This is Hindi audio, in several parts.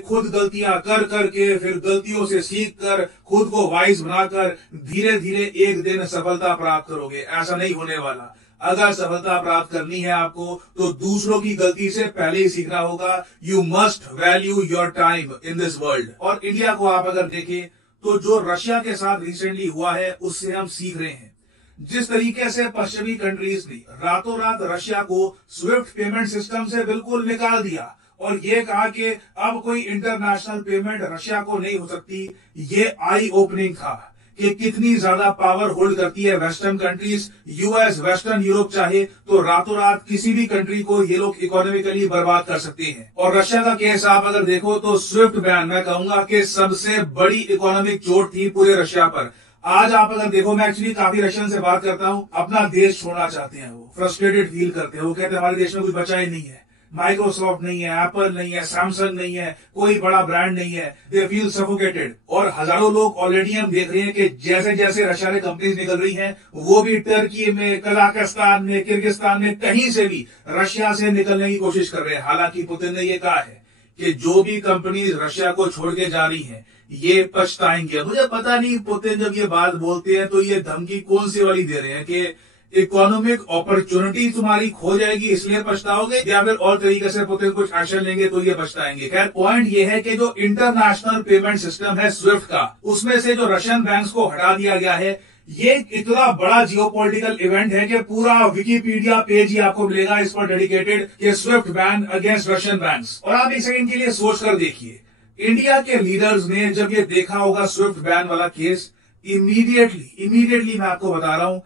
खुद गलतियां कर करके फिर गलतियों से सीख कर खुद को वाइज बनाकर धीरे धीरे एक दिन सफलता प्राप्त करोगे। ऐसा नहीं होने वाला। अगर सफलता प्राप्त करनी है आपको तो दूसरों की गलती से पहले ही सीखना होगा। You must value your time in this world. और इंडिया को आप अगर देखें तो जो रशिया के साथ रिसेंटली हुआ है उससे हम सीख रहे हैं। जिस तरीके से पश्चिमी कंट्रीज ने रातों रात रशिया को स्विफ्ट पेमेंट सिस्टम से बिल्कुल निकाल दिया और ये कहा कि अब कोई इंटरनेशनल पेमेंट रशिया को नहीं हो सकती, ये आई ओपनिंग था कि कितनी ज्यादा पावर होल्ड करती है western countries. US, western Europe चाहे तो रातों रात किसी भी कंट्री को ये लोग इकोनॉमिकली बर्बाद कर सकते हैं। और रशिया का केस आप अगर देखो तो स्विफ्ट बैन मैं कहूंगा कि सबसे बड़ी इकोनॉमिक चोट थी पूरे रशिया पर। आज आप अगर देखो, मैं एक्चुअली काफी रशियन से बात करता हूं, अपना देश छोड़ना चाहते हैं, वो फ्रस्ट्रेटेड फील करते हैं। वो कहते हैं हमारे देश में कुछ बचा ही नहीं है, माइक्रोसॉफ्ट नहीं है, एप्पल नहीं है, सैमसंग नहीं है, कोई बड़ा ब्रांड नहीं है। They feel suffocated. और हजारों लोग ऑलरेडी हम देख रहे हैं कि जैसे जैसे रशिया में कंपनीज निकल रही हैं वो भी टर्की में, कजाकिस्तान में, किर्गिस्तान में कहीं से भी रशिया से निकलने की कोशिश कर रहे हैं। हालांकि पुतिन ने यह कहा है कि जो भी कंपनीज रशिया को छोड़ के जा रही हैं ये पछताएंगे। मुझे पता नहीं पुतिन जब ये बात बोलते हैं तो ये धमकी कौन सी वाली दे रहे हैं कि इकोनॉमिक अपॉर्चुनिटी तुम्हारी खो जाएगी इसलिए पछताओगे, या फिर और तरीके से पुतिन कुछ एक्शन लेंगे तो ये पछताएंगे। खैर पॉइंट ये है कि जो इंटरनेशनल पेमेंट सिस्टम है स्विफ्ट का, उसमें से जो रशियन बैंक्स को हटा दिया गया है, ये इतना बड़ा जियोपॉलिटिकल इवेंट है कि पूरा विकिपीडिया पेज ही आपको मिलेगा इस पर डेडिकेटेड कि Swift ban against Russian banks. और आप एक सेकंड के लिए सोच कर देखिए, इंडिया के लीडर्स ने जब ये देखा होगा स्विफ्ट बैन वाला केस, इमीडिएटली मैं आपको बता रहा हूं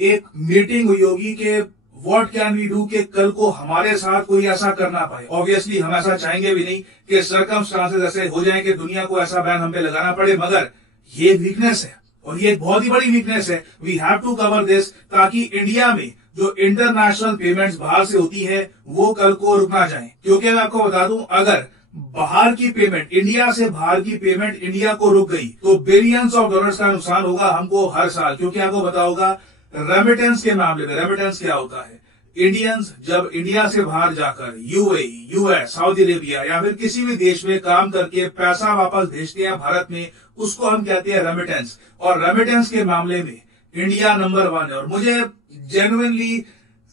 एक मीटिंग हुई होगी कि व्हाट कैन वी डू कि कल को हमारे साथ कोई ऐसा कर ना पाए। ऑब्वियसली हम ऐसा चाहेंगे भी नहीं कि सर्कमस्टांसेस ऐसे हो जाएं कि दुनिया को ऐसा बैन हम पे लगाना पड़े, मगर ये वीकनेस है और ये बहुत ही बड़ी वीकनेस है। We have to cover this ताकि इंडिया में जो इंटरनेशनल पेमेंट्स बाहर से होती है वो कल को रुक ना जाए। क्योंकि मैं आपको बता दूं, अगर बाहर की पेमेंट, इंडिया से बाहर की पेमेंट इंडिया को रुक गई तो बिलियंस ऑफ डॉलर्स का नुकसान होगा हमको हर साल। क्योंकि आपको पता होगा रेमिटेंस के मामले में, रेमिटेंस क्या होता है, इंडियंस जब इंडिया से बाहर जाकर यूएई, यूएस, सऊदी अरेबिया या फिर किसी भी देश में काम करके पैसा वापस भेजते हैं भारत में, उसको हम कहते हैं रेमिटेंस। और रेमिटेंस के मामले में इंडिया नंबर 1 है। और मुझे जेन्युइनली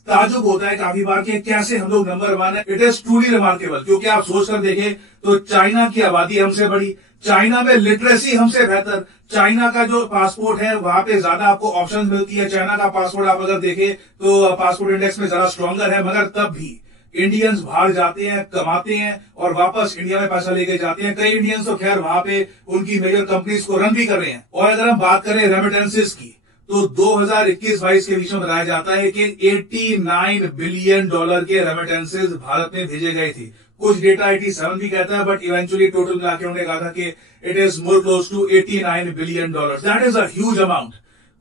ताजुब होता है काफी बार कि कैसे हम लोग नंबर 1 है। It is truly remarkable. क्योंकि आप सोचकर देखें तो चाइना की आबादी हमसे बड़ी, चाइना में लिटरेसी हमसे बेहतर, चाइना का जो पासपोर्ट है वहां पे ज्यादा आपको ऑप्शन मिलती है। चाइना का पासपोर्ट आप अगर देखें तो पासपोर्ट इंडेक्स में ज्यादा स्ट्रॉन्गर है, मगर तब भी इंडियंस बाहर जाते हैं, कमाते हैं और वापस इंडिया में पैसा लेके जाते हैं। कई इंडियंस तो खैर वहां पे उनकी मेजर कंपनीज को रन भी कर रहे हैं। और अगर हम बात करें रेमिटेंसेस की तो 2021-22 के बीच में बताया जाता है कि 89 बिलियन डॉलर के रेमिटेंसेस भारत में भेजे गए थे। कुछ डेटा 87 भी कहता है, बट इवेंचुअली टोटल मिला के उन्होंने कहा था कि it is more close to 89 billion dollar. That is a huge amount.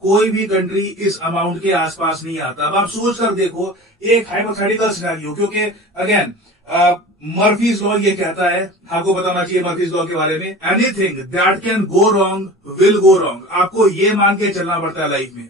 कोई भी कंट्री इस अमाउंट के आसपास नहीं आता। अब आप सोच कर देखो एक हाइपोथेटिकल सिनेरियो, क्योंकि अगेन मर्फीज लॉ ये कहता है, आपको बताना चाहिए मर्फीज लॉ के बारे में, anything that can go wrong will go wrong. आपको ये मान के चलना पड़ता है लाइफ में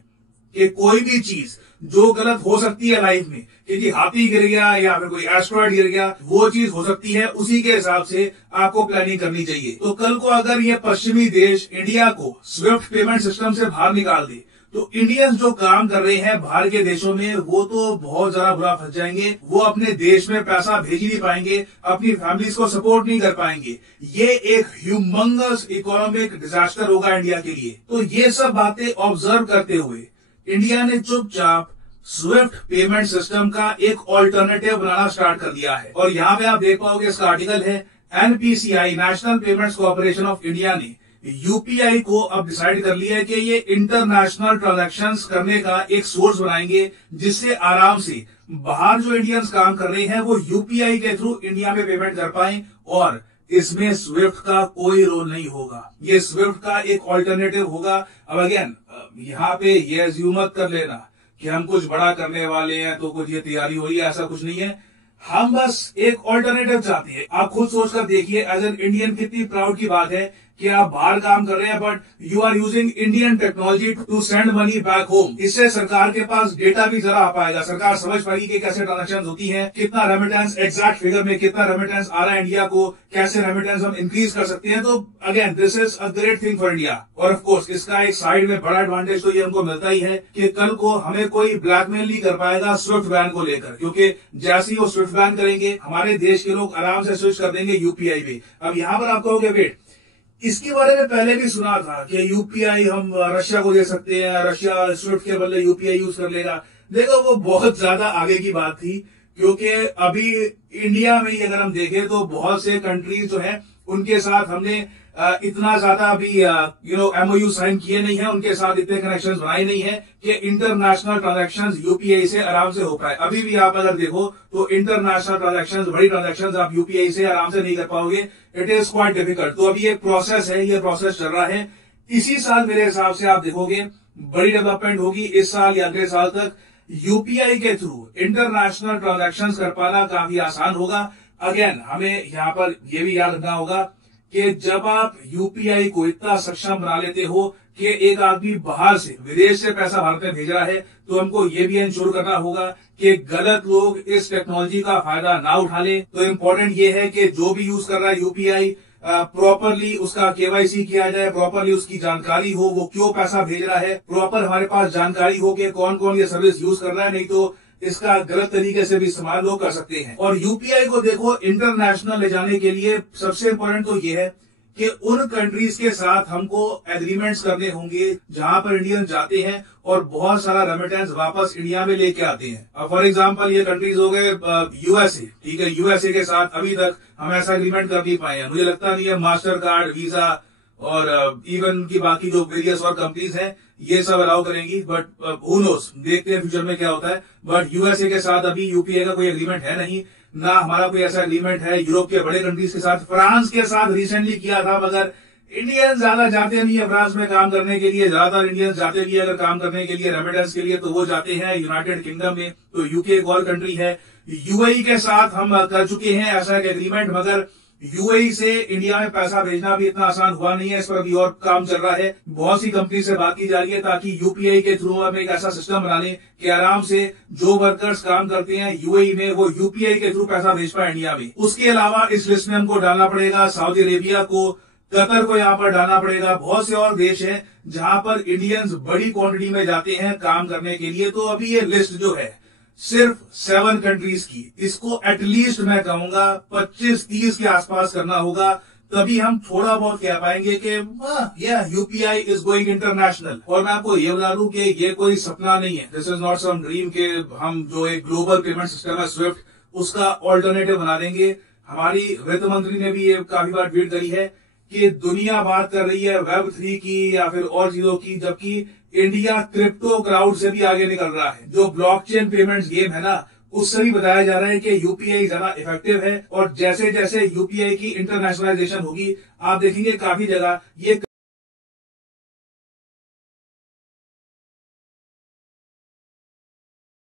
कि कोई भी चीज जो गलत हो सकती है लाइफ में, कि हाथी गिर गया या फिर कोई एस्ट्रॉइड गिर गया, वो चीज हो सकती है, उसी के हिसाब से आपको प्लानिंग करनी चाहिए। तो कल को अगर ये पश्चिमी देश इंडिया को स्विफ्ट पेमेंट सिस्टम से बाहर निकाल दे तो इंडियंस जो काम कर रहे हैं बाहर के देशों में वो तो बहुत ज्यादा बुरा फंस जाएंगे। वो अपने देश में पैसा भेज नहीं पाएंगे, अपनी फैमिलीज को सपोर्ट नहीं कर पाएंगे। ये एक ह्यूमंगस इकोनॉमिक डिजास्टर होगा इंडिया के लिए। तो ये सब बातें ऑब्जर्व करते हुए इंडिया ने चुपचाप स्विफ्ट पेमेंट सिस्टम का एक ऑल्टरनेटिव बनाना स्टार्ट कर दिया है। और यहाँ पे आप देख पाओगे इसका आर्टिकल है, NPCI national payments corporation of India ने यूपीआई को अब डिसाइड कर लिया है कि ये इंटरनेशनल ट्रांजैक्शंस करने का एक सोर्स बनाएंगे जिससे आराम से बाहर जो इंडियंस काम कर रहे हैं वो यूपीआई के थ्रू इंडिया में पेमेंट कर पाए। और इसमें स्विफ्ट का कोई रोल नहीं होगा, ये स्विफ्ट का एक ऑल्टरनेटिव होगा। अब अगेन यहाँ पे ये अज्यूम मत कर लेना कि हम कुछ बड़ा करने वाले हैं तो कुछ ये तैयारी हो रही है, ऐसा कुछ नहीं है। हम बस एक ऑल्टरनेटिव चाहते हैं। आप खुद सोचकर देखिए एज एन इंडियन कितनी प्राउड की बात है कि आप बाहर काम कर रहे हैं but you are using Indian technology to send money back home. इससे सरकार के पास डेटा भी जरा आ पाएगा, सरकार समझ पाएगी कि कैसे ट्रांजेक्शन होती हैं, कितना रेमिटेंस एग्जैक्ट फिगर में कितना रेमिटेंस आ रहा है इंडिया को, कैसे रेमिटेंस हम इंक्रीज कर सकते हैं। तो again this is a great thing for India. और ऑफ कोर्स इसका एक साइड में बड़ा एडवांटेज तो ये हमको मिलता ही है कि कल को हमें कोई ब्लैकमेल नहीं कर पाएगा स्विफ्ट बैन को लेकर, क्योंकि जैसे ही वो स्विफ्ट बैन करेंगे हमारे देश के लोग आराम से स्विच कर देंगे यूपीआई पे। अब यहां पर आप कहोगे वेट, इसके बारे में पहले भी सुना था कि यूपीआई हम रशिया को दे सकते हैं, रशिया स्विफ्ट के बदले यूपीआई यूज कर लेगा। देखो वो बहुत ज्यादा आगे की बात थी, क्योंकि अभी इंडिया में ही अगर हम देखें तो बहुत से कंट्रीज जो है उनके साथ हमने इतना ज्यादा अभी एमओयू साइन किए नहीं है, उनके साथ इतने कनेक्शन बनाए नहीं है कि इंटरनेशनल ट्रांजैक्शंस यूपीआई से आराम से हो पाए। अभी भी आप अगर देखो तो इंटरनेशनल ट्रांजैक्शंस, बड़ी ट्रांजैक्शंस आप यूपीआई से आराम से नहीं कर पाओगे, इट इज क्वाइट डिफिकल्ट। तो अभी एक प्रोसेस है, ये प्रोसेस चल रहा है। इसी साल मेरे हिसाब से आप देखोगे बड़ी डेवलपमेंट होगी, इस साल या अगले साल तक यूपीआई के थ्रू इंटरनेशनल ट्रांजैक्शंस कर पाना काफी आसान होगा। अगेन हमें यहां पर यह भी याद रखना होगा कि जब आप यूपीआई को इतना सक्षम बना लेते हो कि एक आदमी बाहर से, विदेश से पैसा भारत में भेज रहा है, तो हमको ये भी इंश्योर करना होगा कि गलत लोग इस टेक्नोलॉजी का फायदा ना उठा ले। तो इंपॉर्टेंट ये है कि जो भी यूज कर रहा है यूपीआई, प्रॉपरली उसका केवाईसी किया जाए, प्रॉपरली उसकी जानकारी हो, वो क्यों पैसा भेज रहा है, प्रॉपर हमारे पास जानकारी हो कि कौन कौन ये सर्विस यूज कर रहा है, नहीं तो इसका गलत तरीके से भी इस्तेमाल लोग कर सकते हैं। और यूपीआई को देखो इंटरनेशनल ले जाने के लिए सबसे इंपॉर्टेंट तो ये है कि उन कंट्रीज के साथ हमको एग्रीमेंट्स करने होंगे जहां पर इंडियन जाते हैं और बहुत सारा रेमिटेंस वापस इंडिया में लेके आते हैं। अब फॉर एग्जांपल ये कंट्रीज हो गए यूएसए, ठीक है, यूएसए के साथ अभी तक हम ऐसा एग्रीमेंट कर नहीं पाए हैं। मुझे लगता नहीं है मास्टर कार्ड, वीजा और इवन की बाकी जो वेरियस और कंपनीज हैं ये सब अलाउ करेंगी, बट हू नोस, देखते हैं फ्यूचर में क्या होता है। बट यूएसए के साथ अभी यूपीआई का कोई एग्रीमेंट है नहीं, ना हमारा कोई ऐसा एग्रीमेंट है यूरोप के बड़े कंट्रीज के साथ। फ्रांस के साथ रिसेंटली किया था, मगर इंडियंस ज्यादा जाते नहीं है फ्रांस में काम करने के लिए। ज्यादातर इंडियंस जाते भी अगर काम करने के लिए, रेमिटेंस के लिए, तो वो जाते हैं यूनाइटेड किंगडम में। तो यूके एक और कंट्री है। यूएई के साथ हम कर चुके हैं ऐसा एक एग्रीमेंट, मगर यूएई से इंडिया में पैसा भेजना भी इतना आसान हुआ नहीं है। इस पर अभी और काम चल रहा है, बहुत सी कंपनी से बात की जा रही है ताकि यूपीआई के थ्रू हम एक ऐसा सिस्टम बना लें कि आराम से जो वर्कर्स काम करते हैं यूएई में वो यूपीआई के थ्रू पैसा भेज पाए इंडिया में। उसके अलावा इस लिस्ट में हमको डालना पड़ेगा सऊदी अरेबिया को, कतर को यहाँ पर डालना पड़ेगा। बहुत से और देश हैं जहां पर इंडियंस बड़ी क्वांटिटी में जाते हैं काम करने के लिए। तो अभी ये लिस्ट जो है सिर्फ 7 कंट्रीज की, इसको एटलीस्ट मैं कहूंगा 25-30 के आसपास करना होगा, तभी हम थोड़ा बहुत कह पाएंगे कि यूपीआई इज गोइंग इंटरनेशनल। और मैं आपको ये बता दूं कि ये कोई सपना नहीं है, this is not some dream के हम जो एक ग्लोबल पेमेंट सिस्टम है स्विफ्ट, उसका ऑल्टरनेटिव बना देंगे। हमारी वित्त मंत्री ने भी ये काफी बार ट्वीट करी है कि दुनिया बात कर रही है वेब 3 की या फिर और चीजों की, जबकि इंडिया क्रिप्टो क्राउड से भी आगे निकल रहा है। जो ब्लॉकचेन पेमेंट्स गेम है ना, उससे भी बताया जा रहा है कि यूपीआई ज्यादा इफेक्टिव है। और जैसे जैसे यूपीआई की इंटरनेशनलाइजेशन होगी, आप देखेंगे काफी जगह ये